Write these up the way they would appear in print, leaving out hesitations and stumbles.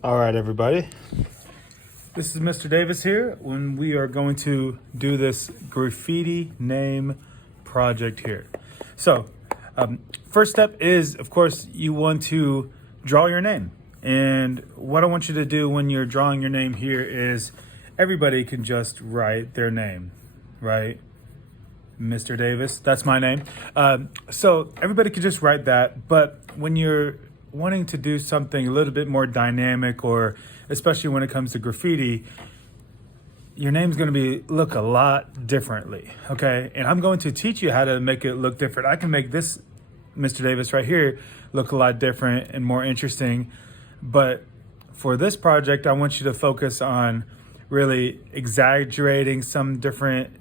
All right, everybody. This is Mr. Davis here when we are going to do this graffiti name project here. So, first step is, of course, you want to draw your name. And what I want you to do when you're drawing your name here is everybody can just write their name, right? Mr. Davis, that's my name. So everybody could just write that, but when you're wanting to do something a little bit more dynamic, or especially when it comes to graffiti, your name's going to look a lot differently, okay? And I'm going to teach you how to make it look different. I can make this Mr. Davis right here look a lot different and more interesting, but for this project, I want you to focus on really exaggerating some different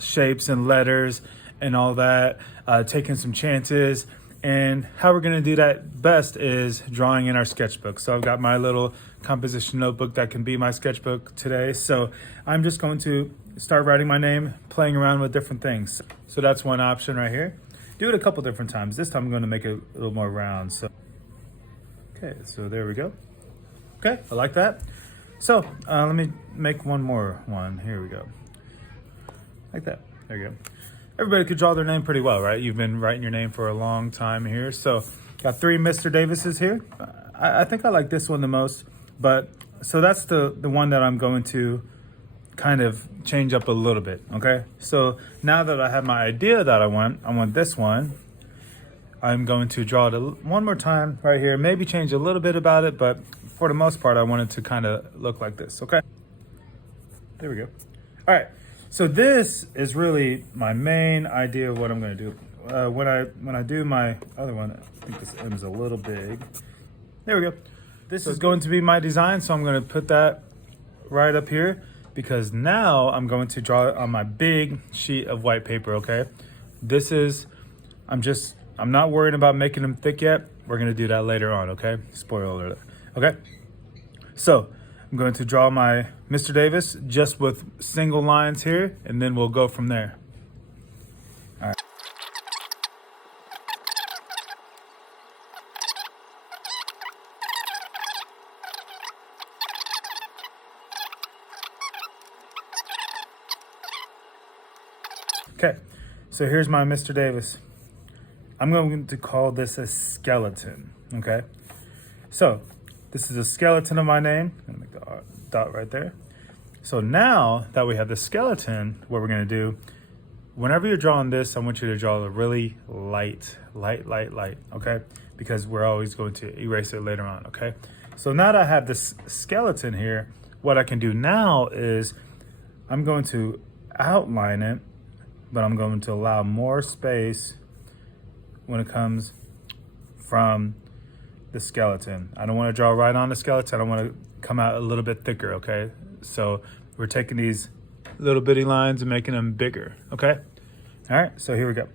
shapes and letters and all that, taking some chances. And how we're gonna do that best is drawing in our sketchbook. So I've got my little composition notebook that can be my sketchbook today. So I'm just going to start writing my name, playing around with different things. So that's one option right here. Do it a couple different times. This time I'm gonna make it a little more round. So, okay, so there we go. Okay, I like that. So let me make one more one. Here we go. Like that, there you go. Everybody could draw their name pretty well, right? You've been writing your name for a long time here. So got 3 Mr. Davises here. I think I like this one the most, but so that's the one that I'm going to kind of change up a little bit, okay? So now that I have my idea that I want this one, I'm going to draw it one more time right here, maybe change a little bit about it, but for the most part, I want it to kind of look like this, okay? There we go. All right. So this is really my main idea of what I'm going to do. When I do my other one, I think this M is a little big. There we go. This is going to be my design, so I'm going to put that right up here because now I'm going to draw it on my big sheet of white paper, okay? I'm not worried about making them thick yet. We're going to do that later on, okay? Spoiler alert, okay? So I'm going to draw my Mr. Davis just with single lines here, and then we'll go from there. All right. Okay, so here's my Mr. Davis. I'm going to call this a skeleton, okay? So this is a skeleton of my name. I'm gonna make the dot right there. So now that we have the skeleton, what we're gonna do, whenever you're drawing this, I want you to draw a really light, okay? Because we're always going to erase it later on, okay? So now that I have this skeleton here, what I can do now is I'm going to outline it, but I'm going to allow more space when it comes from the skeleton. I don't want to draw right on the skeleton. I want to come out a little bit thicker, okay? So we're taking these little bitty lines and making them bigger, okay? All right, so here we go.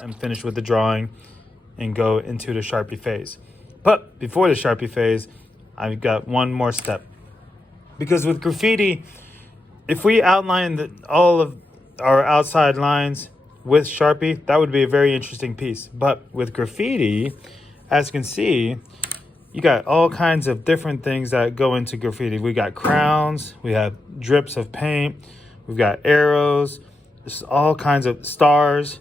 I'm finished with the drawing and go into the Sharpie phase. But before the Sharpie phase, I've got one more step. Because with graffiti, if we outline all of our outside lines with Sharpie, that would be a very interesting piece. But with graffiti, as you can see, you got all kinds of different things that go into graffiti. We got crowns, we have drips of paint, we've got arrows, there's all kinds of stars.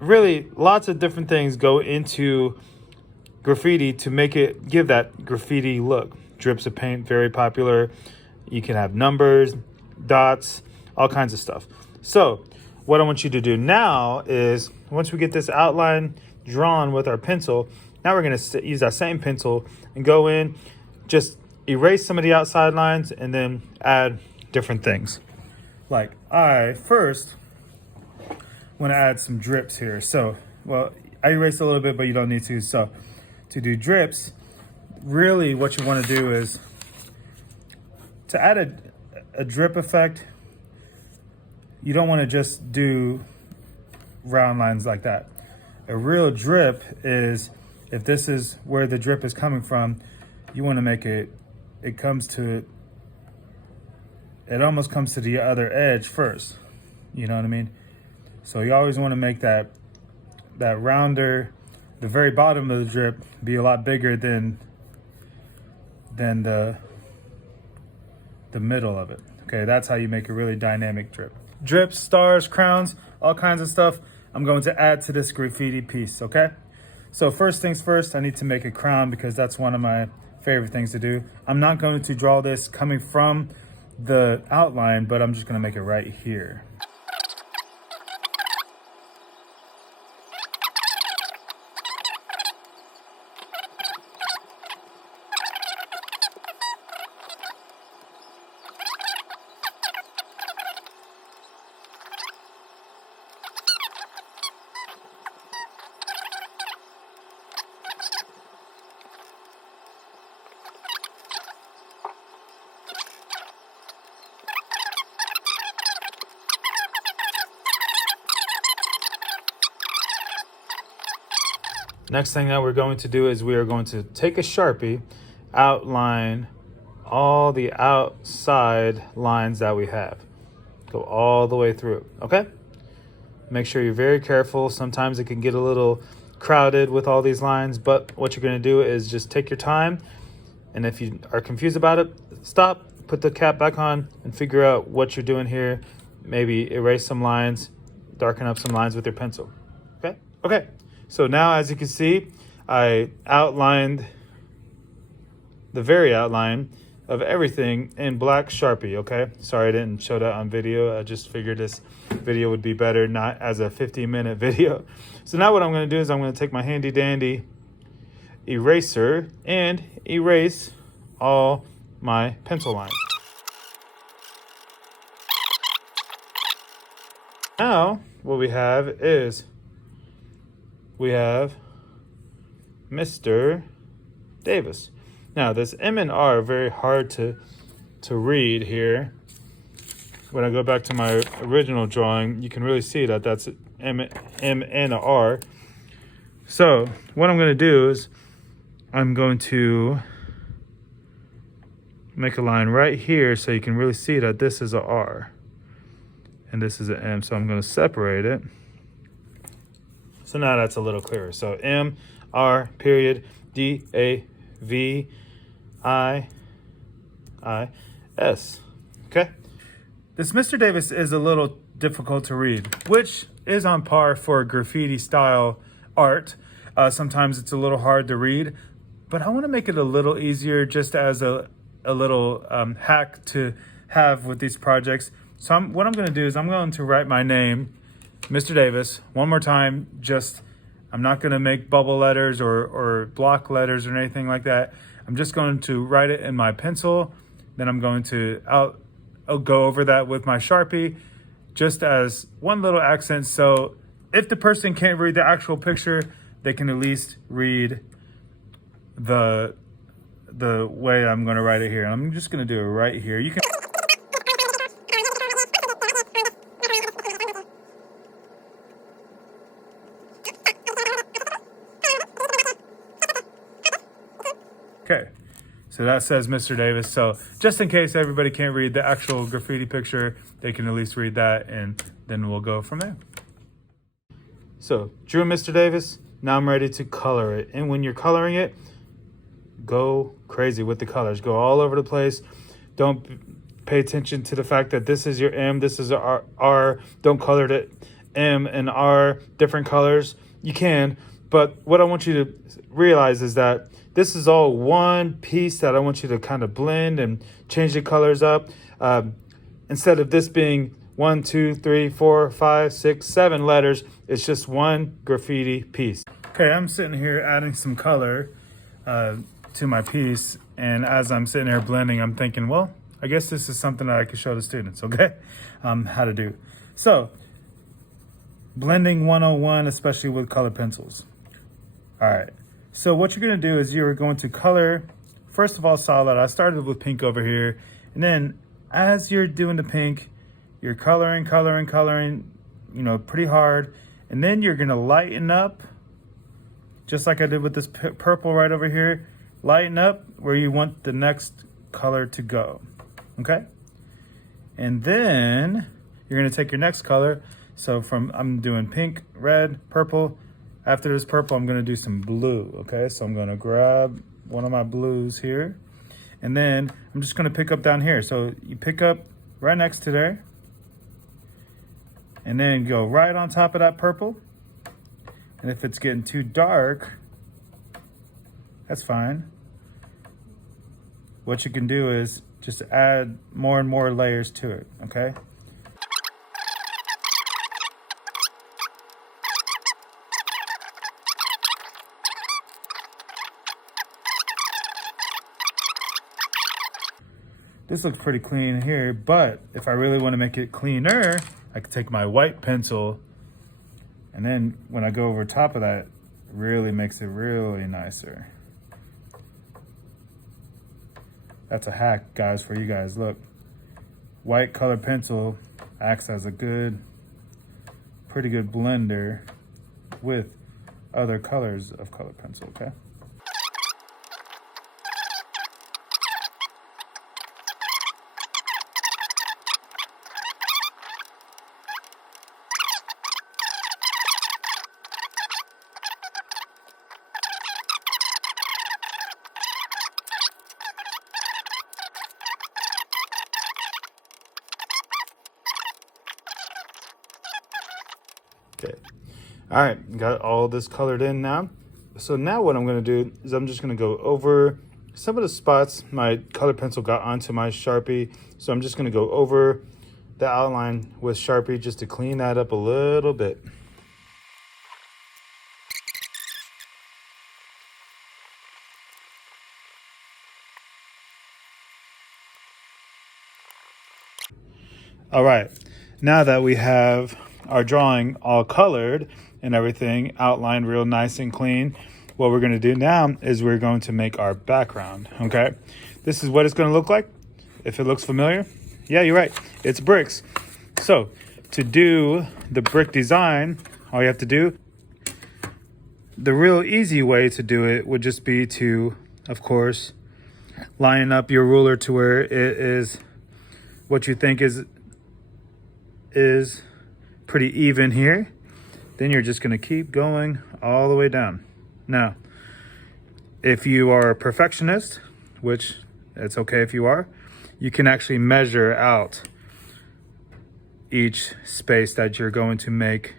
Really, lots of different things go into graffiti to make it give that graffiti look. Drips of paint, very popular. You can have numbers, dots, all kinds of stuff. So what I want you to do now is, once we get this outline drawn with our pencil, now we're going to use that same pencil and go in, just erase some of the outside lines and then add different things. Like, I first want to add some drips here. So, well, I erased a little bit, but you don't need to. So, to do drips, really what you want to do is to add a drip effect. You don't want to just do round lines like that. A real drip is, if this is where the drip is coming from, you want to make it almost comes to the other edge first. You know what I mean? So you always want to make that rounder, the very bottom of the drip, be a lot bigger than the middle of it. Okay, that's how you make a really dynamic drip. Drips, stars, crowns, all kinds of stuff I'm going to add to this graffiti piece, okay? So first things first, I need to make a crown because that's one of my favorite things to do. I'm not going to draw this coming from the outline, but I'm just gonna make it right here. Next thing that we're going to do is we are going to take a Sharpie, outline all the outside lines that we have. Go all the way through, okay? Make sure you're very careful. Sometimes it can get a little crowded with all these lines, but what you're gonna do is just take your time, and if you are confused about it, stop, put the cap back on, and figure out what you're doing here. Maybe erase some lines, darken up some lines with your pencil, okay? Okay. So now, as you can see, I outlined the very outline of everything in black Sharpie, okay? Sorry I didn't show that on video. I just figured this video would be better not as a 15-minute video. So now what I'm gonna do is I'm gonna take my handy dandy eraser and erase all my pencil lines. Now, what we have is we have Mr. Davis. Now, this M and R are very hard to read here. When I go back to my original drawing, you can really see that that's M and a R. So, what I'm going to do is I'm going to make a line right here so you can really see that this is a R and this is an M. So I'm going to separate it. So now that's a little clearer. So M, R, period, D, A, V, I, S. Okay? This Mr. Davis is a little difficult to read, which is on par for graffiti style art. Sometimes it's a little hard to read, but I want to make it a little easier just as a little hack to have with these projects. So what I'm going to do is I'm going to write my name, Mr. Davis, one more time. Just, I'm not going to make bubble letters or block letters or anything like that. I'm just going to write it in my pencil. Then I'm going to I'll go over that with my Sharpie just as one little accent. So if the person can't read the actual picture, they can at least read the way I'm going to write it here. I'm just going to do it right here. You can Okay, so that says Mr. Davis. So just in case everybody can't read the actual graffiti picture, they can at least read that, and then we'll go from there. So drew Mr. Davis. Now I'm ready to color it. And when you're coloring it, go crazy with the colors. Go all over the place. Don't pay attention to the fact that this is your M, this is our R. Don't color it M and R different colors. You can, but what I want you to realize is that this is all one piece that I want you to kind of blend and change the colors up. Instead of this being 1, 2, 3, 4, 5, 6, 7 letters, it's just one graffiti piece. Okay, I'm sitting here adding some color to my piece, and as I'm sitting here blending, I'm thinking, well, I guess this is something that I could show the students, okay? How to do. So, blending 101, especially with colored pencils. All right, so what you're gonna do is you're going to color, first of all, solid. I started with pink over here, and then as you're doing the pink, you're coloring, you know, pretty hard, and then you're gonna lighten up, just like I did with this purple right over here. Lighten up where you want the next color to go, okay? And then you're gonna take your next color. So I'm doing pink, red, purple. After this purple, I'm gonna do some blue, okay? So I'm gonna grab one of my blues here, and then I'm just gonna pick up down here. So you pick up right next to there, and then go right on top of that purple. And if it's getting too dark, that's fine. What you can do is just add more and more layers to it, okay? This looks pretty clean here, but if I really want to make it cleaner, I could take my white pencil, and then when I go over top of that, it really makes it really nicer. That's a hack, guys, for you guys. Look, white colored pencil acts as a pretty good blender with other colors of colored pencil, okay? Okay. All right, got all this colored in now. So now what I'm gonna do is I'm just gonna go over some of the spots my colored pencil got onto my Sharpie. So I'm just gonna go over the outline with Sharpie just to clean that up a little bit. All right, now that we have our drawing all colored and everything outlined real nice and clean, what we're going to do now is we're going to make our background, okay? This is what it's going to look like. If it looks familiar, yeah, you're right, it's bricks. So to do the brick design, all you have to do, the real easy way to do it would just be to, of course, line up your ruler to where it is what you think is pretty even here. Then you're just going to keep going all the way down. Now, if you are a perfectionist, which it's okay if you are, you can actually measure out each space that you're going to make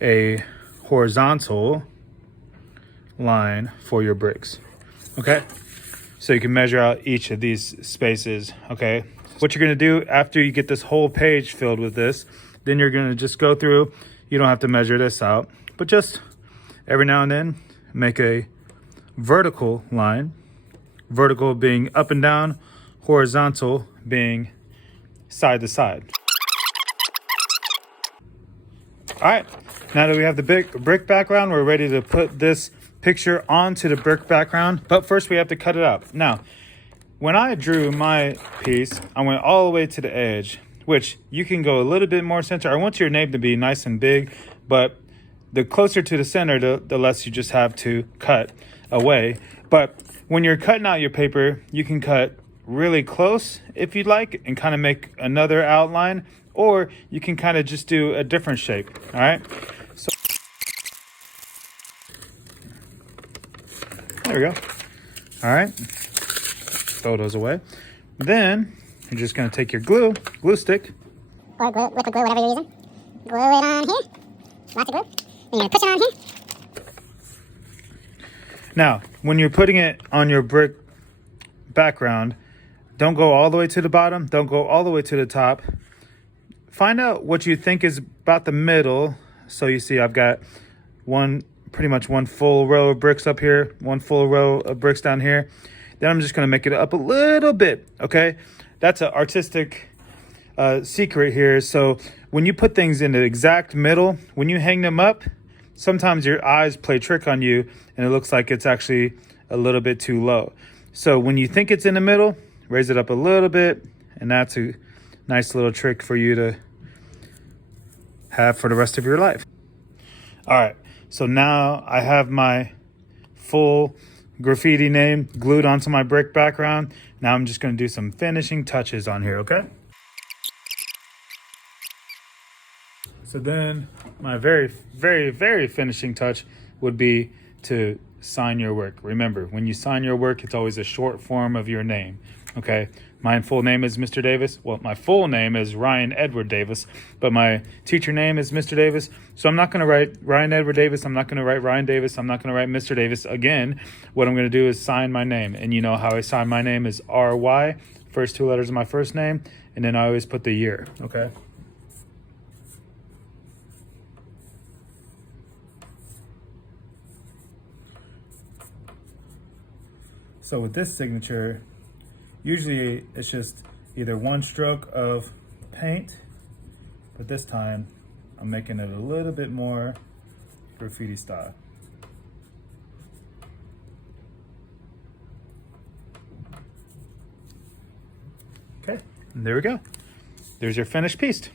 a horizontal line for your bricks, okay? So you can measure out each of these spaces, okay? What you're gonna do after you get this whole page filled with this, then you're gonna just go through, you don't have to measure this out, but just every now and then make a vertical line, vertical being up and down, horizontal being side to side. All right, now that we have the brick background, we're ready to put this picture onto the brick background, but first we have to cut it out. Now, when I drew my piece, I went all the way to the edge, which you can go a little bit more center. I want your name to be nice and big, but the closer to the center, the less you just have to cut away. But when you're cutting out your paper, you can cut really close if you'd like and kind of make another outline, or you can kind of just do a different shape, all right? So there we go. All right, throw those away. Then you're just gonna take your glue stick. Or glue, liquid glue, whatever you're using. Glue it on here. Lots of glue. Then you're gonna push it on here. Now, when you're putting it on your brick background, don't go all the way to the bottom. Don't go all the way to the top. Find out what you think is about the middle. So you see I've got pretty much one full row of bricks up here, one full row of bricks down here. Then I'm just gonna make it up a little bit, okay? that's an artistic secret here. So when you put things in the exact middle, when you hang them up, sometimes your eyes play trick on you and it looks like it's actually a little bit too low. So when you think it's in the middle, raise it up a little bit, and that's a nice little trick for you to have for the rest of your life. All right, so now I have my full graffiti name glued onto my brick background. Now I'm just going to do some finishing touches on here, okay? So then my very, very, very finishing touch would be to sign your work. Remember, when you sign your work, it's always a short form of your name, okay? My full name is Mr. Davis. Well, my full name is Ryan Edward Davis, but my teacher name is Mr. Davis. So I'm not going to write Ryan Edward Davis. I'm not going to write Ryan Davis. I'm not going to write Mr. Davis. Again, what I'm going to do is sign my name. And you know how I sign my name is R-Y, first two letters of my first name, and then I always put the year, okay? So with this signature, usually it's just either one stroke of paint, but this time I'm making it a little bit more graffiti style. Okay, and there we go. There's your finished piece.